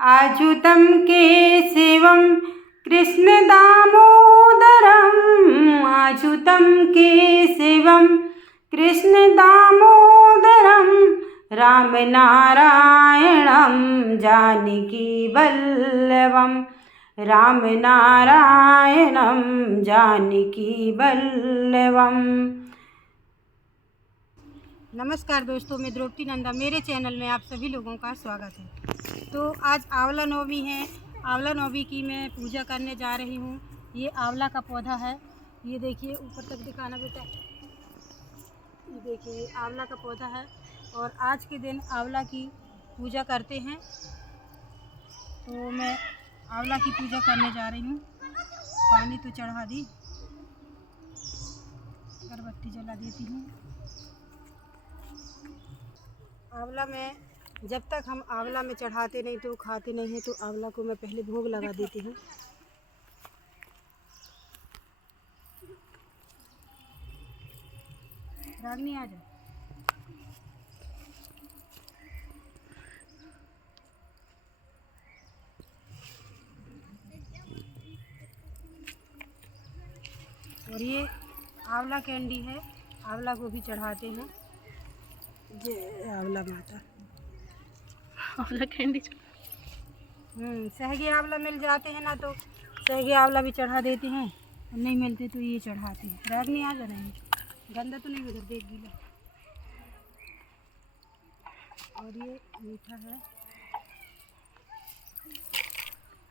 आजुतं केशवं कृष्णदामोदरम् आजुतं केशवं कृष्णदामोदरं रामनारायणं जानकीवल्लभं रामनारायणं जानकीवल्लभम्। नमस्कार दोस्तों, मैं द्रौपदी नंदा, मेरे चैनल में आप सभी लोगों का स्वागत है। तो आज आंवला नवमी है। आंवला नवमी की मैं पूजा करने जा रही हूँ। ये आंवला का पौधा है, ये देखिए, ऊपर तक दिखाना बेटा। ये देखिए, ये आंवला का पौधा है और आज के दिन आंवला की पूजा करते हैं। तो मैं आंवला की पूजा करने जा रही हूँ। पानी तो चढ़ा दी, अगरबत्ती जला देती हूँ। आंवला में जब तक हम आंवला में चढ़ाते नहीं तो खाते नहीं हैं, तो आंवला को मैं पहले भोग लगा देती हूँ। रागनी आ जा। और ये आंवला कैंडी है, आंवला को भी चढ़ाते हैं। जय आंवला माता। आंवला कैंडी सहगे आंवला मिल जाते हैं ना, तो सहगे आंवला भी चढ़ा देते हैं, और नहीं मिलते तो ये चढ़ाते हैं। रागनी आ जा रहे हैं, गंदा तो नहीं उधर देख गीला। और ये मीठा है।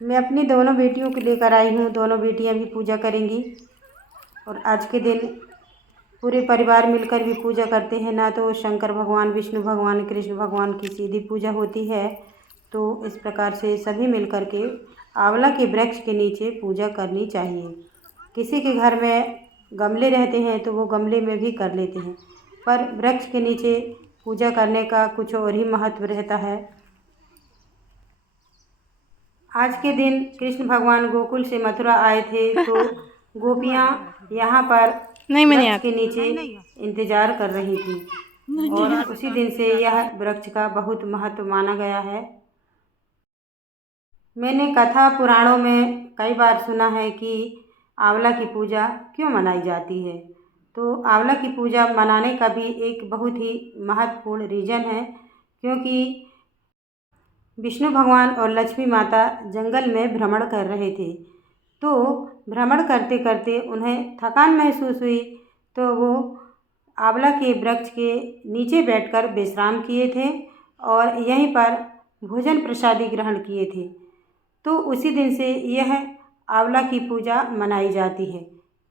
मैं अपनी दोनों बेटियों को लेकर आई हूँ, दोनों बेटियाँ भी पूजा करेंगी। और आज के दिन पूरे परिवार मिलकर भी पूजा करते हैं ना, तो शंकर भगवान, विष्णु भगवान, कृष्ण भगवान की सीधी पूजा होती है। तो इस प्रकार से सभी मिलकर के आंवला के वृक्ष के नीचे पूजा करनी चाहिए। किसी के घर में गमले रहते हैं तो वो गमले में भी कर लेते हैं, पर वृक्ष के नीचे पूजा करने का कुछ और ही महत्व रहता है। आज के दिन कृष्ण भगवान गोकुल से मथुरा आए थे, तो गोपियाँ यहाँ पर वृक्ष के नीचे इंतजार कर रही थी, और उसी दिन से यह वृक्ष का बहुत महत्व माना गया है। मैंने कथा पुराणों में कई बार सुना है कि आंवला की पूजा क्यों मनाई जाती है। तो आंवला की पूजा मनाने का भी एक बहुत ही महत्वपूर्ण रीज़न है, क्योंकि विष्णु भगवान और लक्ष्मी माता जंगल में भ्रमण कर रहे थे। तो भ्रमण करते करते उन्हें थकान महसूस हुई, तो वो आंवला के वृक्ष के नीचे बैठकर विश्राम किए थे और यहीं पर भोजन प्रसादी ग्रहण किए थे। तो उसी दिन से यह आंवला की पूजा मनाई जाती है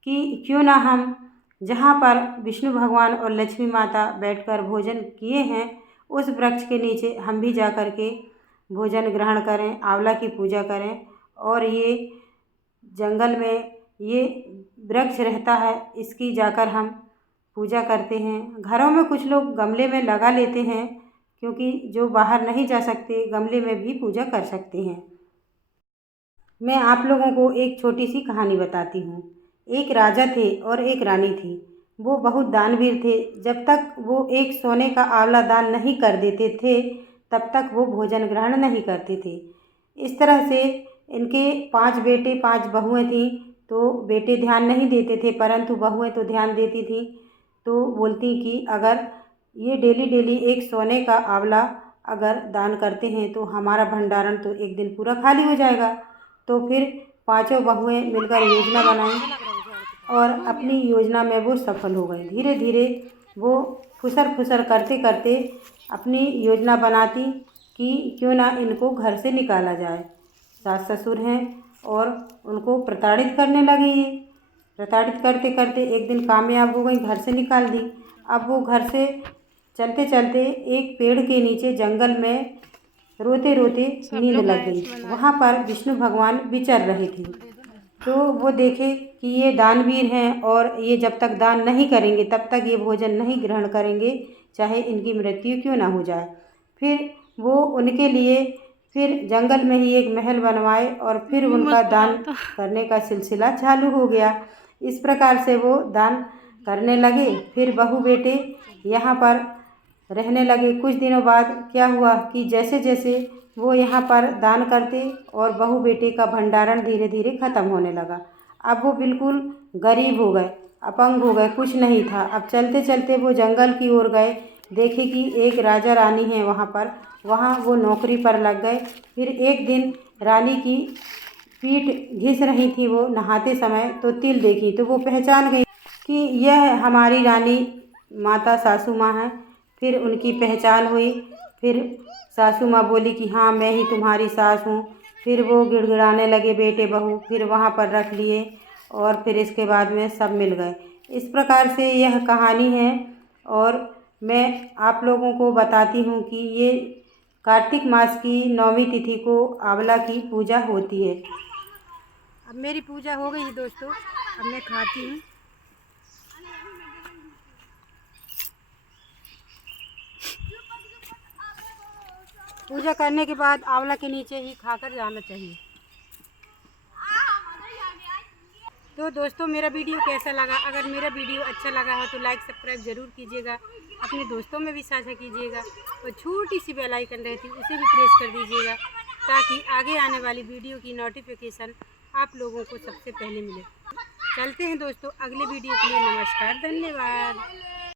कि क्यों ना हम जहाँ पर विष्णु भगवान और लक्ष्मी माता बैठकर भोजन किए हैं, उस वृक्ष के नीचे हम भी जा कर के भोजन ग्रहण करें, आंवला की पूजा करें। और ये जंगल में ये वृक्ष रहता है, इसकी जाकर हम पूजा करते हैं। घरों में कुछ लोग गमले में लगा लेते हैं, क्योंकि जो बाहर नहीं जा सकते गमले में भी पूजा कर सकते हैं। मैं आप लोगों को एक छोटी सी कहानी बताती हूँ। एक राजा थे और एक रानी थी। वो बहुत दानवीर थे। जब तक वो एक सोने का आंवला दान नहीं कर देते थे, तब तक वो भोजन ग्रहण नहीं करते थे। इस तरह से इनके 5 बेटे 5 बहुएँ थीं। तो बेटे ध्यान नहीं देते थे, परंतु बहुएँ तो ध्यान देती थीं। तो बोलती कि अगर ये डेली डेली एक सोने का आंवला अगर दान करते हैं तो हमारा भंडारण तो एक दिन पूरा खाली हो जाएगा। तो फिर 5 बहुएँ मिलकर योजना बनाई और अपनी योजना में वो सफल हो गई। धीरे धीरे वो फुसर फुसर करते करते अपनी योजना बनाती कि क्यों ना इनको घर से निकाला जाए। सास ससुर हैं और उनको प्रताड़ित करने लगी। ये प्रताड़ित करते करते एक दिन कामयाब हो गई, घर से निकाल दी। अब वो घर से चलते चलते एक पेड़ के नीचे जंगल में रोते रोते नींद लग गई। वहाँ पर विष्णु भगवान विचर रहे थे। तो वो देखे कि ये दानवीर हैं और ये जब तक दान नहीं करेंगे तब तक ये भोजन नहीं ग्रहण करेंगे, चाहे इनकी मृत्यु क्यों ना हो जाए। फिर वो उनके लिए फिर जंगल में ही एक महल बनवाए और फिर उनका दान करने का सिलसिला चालू हो गया। इस प्रकार से वो दान करने लगे। फिर बहू बेटे यहाँ पर रहने लगे। कुछ दिनों बाद क्या हुआ कि जैसे जैसे वो यहाँ पर दान करते और बहू बेटे का भंडारण धीरे धीरे ख़त्म होने लगा। अब वो बिल्कुल गरीब हो गए, अपंग हो गए, कुछ नहीं था। अब चलते चलते वो जंगल की ओर गए, देखे कि एक राजा रानी है वहाँ पर, वहाँ वो नौकरी पर लग गए। फिर एक दिन रानी की पीठ घिस रही थी वो नहाते समय, तो तिल देखी तो वो पहचान गई कि यह हमारी रानी माता सासू माँ हैं। फिर उनकी पहचान हुई। फिर सासू माँ बोली कि हाँ, मैं ही तुम्हारी सास हूँ। फिर वो गिड़गिड़ाने लगे बेटे बहू, फिर वहाँ पर रख लिए और फिर इसके बाद में सब मिल गए। इस प्रकार से यह कहानी है और मैं आप लोगों को बताती हूँ कि ये कार्तिक मास की 9वीं तिथि को आंवला की पूजा होती है। अब मेरी पूजा हो गई है दोस्तों, अब मैं खाती हूँ। पूजा करने के बाद आंवला के नीचे ही खाकर जाना चाहिए। तो दोस्तों, मेरा वीडियो कैसा लगा? अगर मेरा वीडियो अच्छा लगा हो तो लाइक सब्सक्राइब ज़रूर कीजिएगा, अपने दोस्तों में भी साझा कीजिएगा और छोटी सी बेल आइकन रहती है उसे भी प्रेस कर दीजिएगा, ताकि आगे आने वाली वीडियो की नोटिफिकेशन आप लोगों को सबसे पहले मिले। चलते हैं दोस्तों अगले वीडियो के लिए। नमस्कार, धन्यवाद।